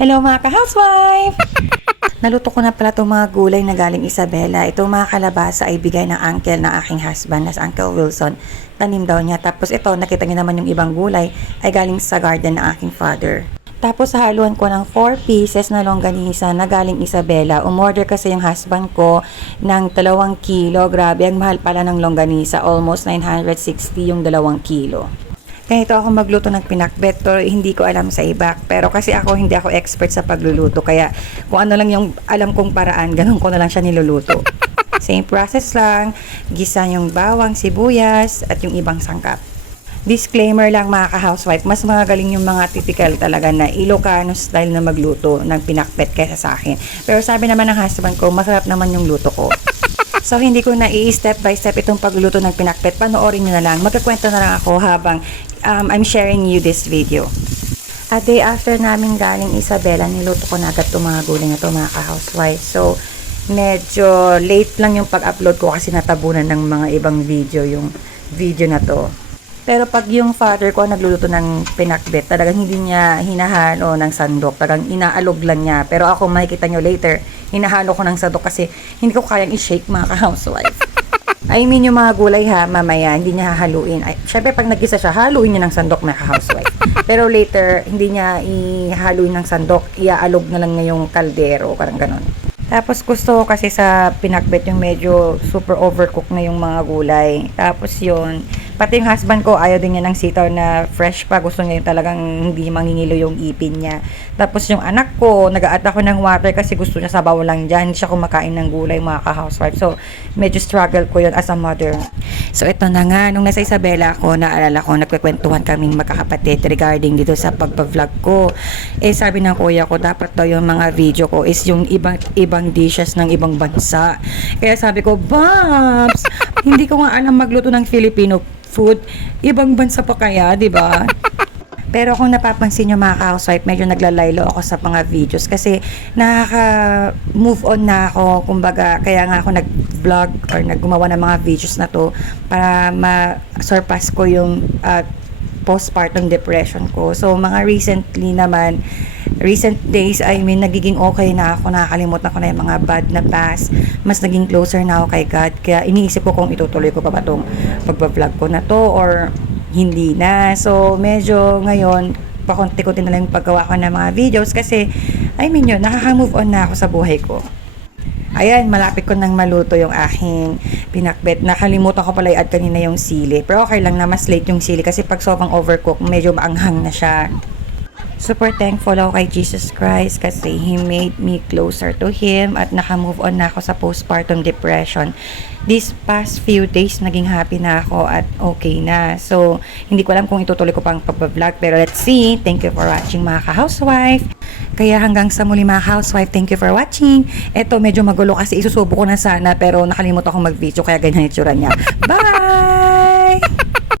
Hello mga ka-housewife! Naluto ko na pala itong mga gulay na galing Isabela. Itong mga kalabasa ay bigay ng uncle ng aking husband, na si Uncle Wilson. Tanim daw niya. Tapos ito, nakita niyo naman yung ibang gulay ay galing sa garden ng aking father. Tapos haluan ko ng 4 pieces na longganisa na galing Isabela. Umorder kasi yung husband ko ng 2 kilo. Grabe, ang mahal pala ng longganisa. Almost 960 yung 2 kilo. Ganito ako magluto ng pinakbet, pero hindi ko alam sa iba. Pero kasi hindi ako expert sa pagluluto. Kaya kung ano lang yung alam kong paraan, ganun ko na lang siya niluluto. Same process lang, gisa yung bawang, sibuyas, at yung ibang sangkap. Disclaimer lang mga ka-housewife, mas magaling yung mga typical talaga na Ilocano style na magluto ng pinakbet kaysa sa akin. Pero sabi naman ng husband ko, masarap naman yung luto ko. So, hindi ko na i-step by step itong pagluluto ng pinakbet. Panoorin nyo na lang. Magkakwento na lang ako habang I'm sharing you this video. A day after namin galing Isabela, niluto ko na agad itong mga gulay na ito mga ka-housewife. So, medyo late lang yung pag-upload ko kasi natabunan ng mga ibang video yung video na to. Pero pag yung father ko nagluluto ng pinakbet, talagang hindi niya hinahalo ng sandok. Talagang inaalog lang niya. Pero ako, makikita nyo later, hinahalo ko ng sandok kasi hindi ko kayang i-shake mga ka-housewife. I mean yung mga gulay ha, mamaya, hindi niya hahaluin. Syempre pag nagisa siya, haluin niya ng sandok mga ka-housewife. Pero later, hindi niya ihaluin ng sandok, iaalog na lang niya yung kaldero, parang ganon. Tapos gusto ko kasi sa pinakbet yung medyo super overcooked na yung mga gulay. Tapos yun, pati yung husband ko, ayaw din niya ng sitaw na fresh pa. Gusto niya yung talagang hindi mangingilo yung ipin niya. Tapos yung anak ko, nag-a-add ako ng water kasi gusto niya sabaw lang dyan. Hindi siya kumakain ng gulay mga ka-housewife. So, medyo struggle ko yun as a mother. So, ito na nga. Nung nasa Isabela ako, naalala ko, nagkukwentuhan kaming magkakapatid regarding dito sa pagpa-vlog ko. Eh, sabi ng kuya ko, dapat daw yung mga video ko is yung ibang dishes ng ibang bansa. Kaya sabi ko, Babs, hindi ko nga alam magluto ng Filipino food, ibang bansa pa kaya, di ba? Pero kung napapansin nyo mga ka-housewife, medyo naglalaylo ako sa mga videos kasi nakaka-move on na ako, kumbaga, kaya nga ako nag-vlog or naggumawa ng mga videos na to para ma-surpass ko yung postpartum depression ko. So, mga recent days, nagiging okay na ako, nakakalimutan ko na yung mga bad na past, mas naging closer na ako kay God, kaya iniisip ko kung itutuloy ko pa ba itong pagbablog ko na to or hindi na. So, medyo ngayon, pakunti-kunti na lang yung paggawa ko ng mga videos kasi, yun, nakaka-move on na ako sa buhay ko. Ayan, malapit ko nang maluto yung aking pinakbet. Nakalimutan ko pala i-add kanina yung sili. Pero okay lang na mas late yung sili kasi pag sobrang overcook, medyo maanghang na siya. Super thankful ako kay Jesus Christ kasi He made me closer to Him at naka-move on na ako sa postpartum depression. These past few days, naging happy na ako at okay na. So, hindi ko alam kung itutuloy ko pang pag-vlog pero let's see. Thank you for watching mga ka-housewife. Kaya hanggang sa muli mga housewife, thank you for watching. Eto, medyo magulo kasi isusubo ko na sana pero nakalimutan akong mag-video kaya ganyan itsura niya. Bye!